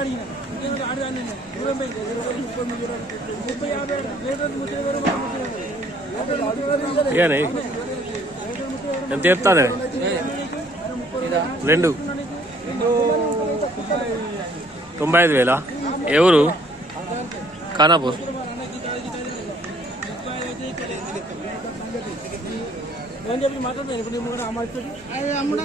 అడిగిన ఇంకేమైనా ఆడదాన్ని దూరం పోయింది ఇరవై ముప్పై మూడు ఇరవై ముప్పై యాభై లీటర్ ముప్పై వేలు. ఏనే ఎంత చెప్తానే? రెండు. తొంభై ఐదు వేలా? ఎవరు ఖానాపూర్. మాట్లాడతాను అమ్ముడు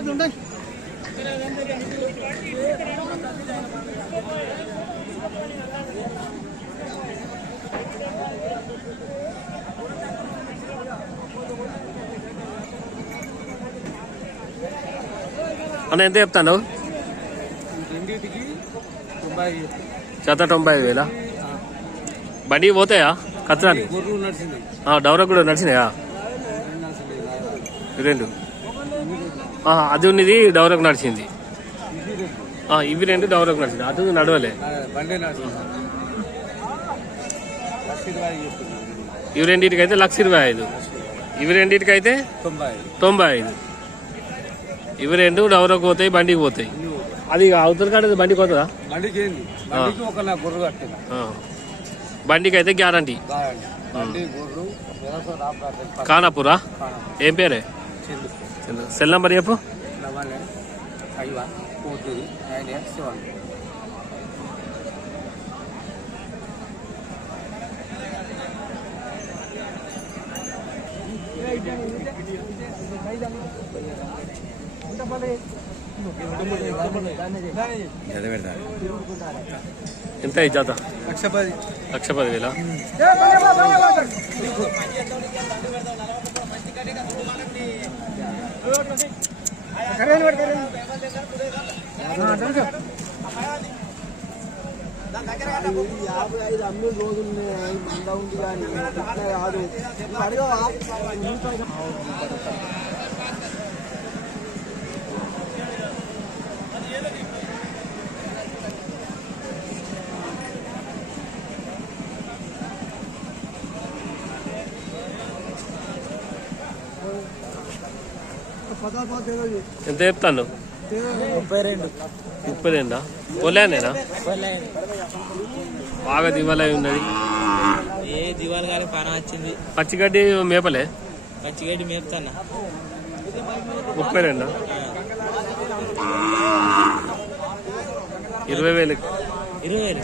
అన్న ఎంత చెప్తాను రెండింటికి తొంభై ఐదు. వేలా? బండి పోతాయా? కచ్చడానికి నడిచింది. డౌరకు కూడా నడిచినాయా? రెండు అది ఉన్నది డౌరకు నడిచింది. ఇవి రెండు డౌరకు నడిచింది అది నడవలే. ఇవి రెండింటికి అయితే లక్ష ఇరవై ఐదు. ఇవి రెండింటికి అయితే తొంభై ఐదు. ఇవి రెండు డౌరకు పోతాయి బండికి పోతాయి. అది అవతల కాడ బండికి పోతుందా? బండికి అయితే గ్యారంటీ. ఖానాపూరా? ఏం పేరే? సెల్ నెంబర్ చెప్పు. double five one four three nine eight seven ఎంత ఈ జాత లక్ష పది లక్ష పది వేల యాభై ఐదు అన్ని రోజులు మంద ఉంది కానీ ఇట్లా కాదు అడగవా ఎంత చెప్తాను? ముప్పై రెండు. ముప్పై రెండా? పోలేనేనా బాగా దివాలై ఉన్నది. ఏ దివాళి గారి పానం వచ్చింది. పచ్చిగడ్డి మేపలే? పచ్చిగడ్డి మేపుతానా? ముప్పై రెండా? ఇరవై వేలు. ఇరవై వేలు.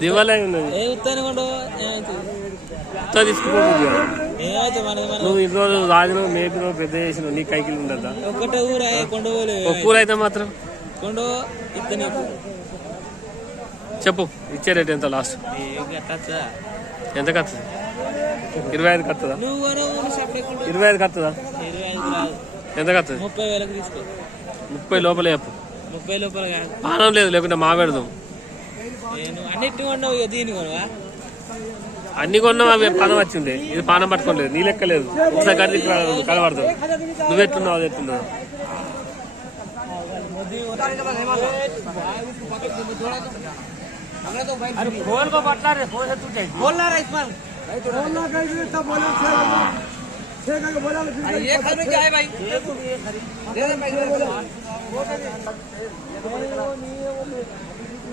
దివాలై ఉన్నది. ఏ ఉత్తాను కొండు తీసుకుపోతుంది నువ్వు ఇన్ని రోజులు రాజును మేపిన పెద్ద చేసిన నీ కైకిలు ఉండద్దా? ఒక్కటే ఊరు అయ్యే కొండ పోలే ఒక కూర అయితే మాత్రం? కొండ ఇత్తని చెప్పు ఇచ్చే రేట్ ఎంత లాస్ట్? ఎంత కత్తది? ఇరవై ఐదు కత్తదా? ఇరవై ఐదు కత్తదా? ఎంత కత్తది? ముప్పై వేలకు తీసుకో. ముప్పై లోపల చెప్పు. ముప్పై లోపల పానం లేదు లేకుంటే మా పెడదాం నువ్వు అన్నిటి కొన్నావు దీని కొనవా? అన్ని కొన్నాం అవి పానం వచ్చిండే ఇది పానం పట్టుకోలేదు నీ లెక్క లేదు. ఒకసారి గడికి కనబడతావు నువ్వెట్టున్నావు అది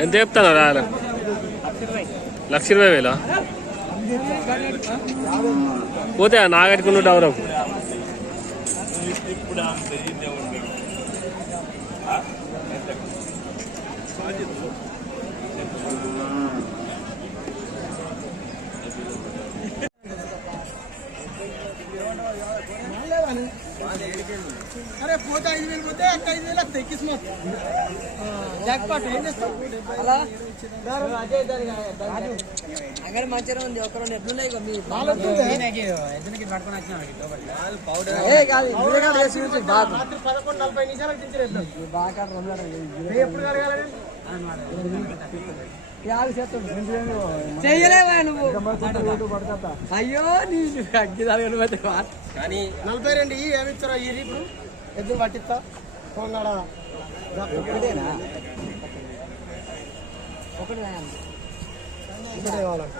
ఎంత చెప్తాను రాయాల లక్ష ఇరవై వేలా? పోతే నాగట్టుకున్న అరే పోతే ఐదు వేలు పోతే అక్క ఐదు వేలు వస్తాయి కిస్మత్ జాక్ పాట్ ఏం చేస్తాం? అలా? అజయ్ దాని మంచిగా ఉంది ఒక రెండు మీరు. చెయ్యలేవా నువ్వు? అయ్యో నీ పోతే నలభై రెండు ఏమి ఇచ్చారో? ఈ ఇప్పుడు ఎద్దులు పట్టిస్తా. ఒకటేనా ఒకటి ఇప్పుడే కావాలంట.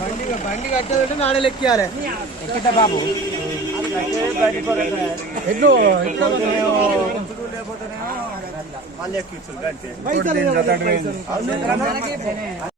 బండి బండి కట్టేదంటే నాడే లెక్కియాలి. ఎక్కడ బాబు? ఎట్లా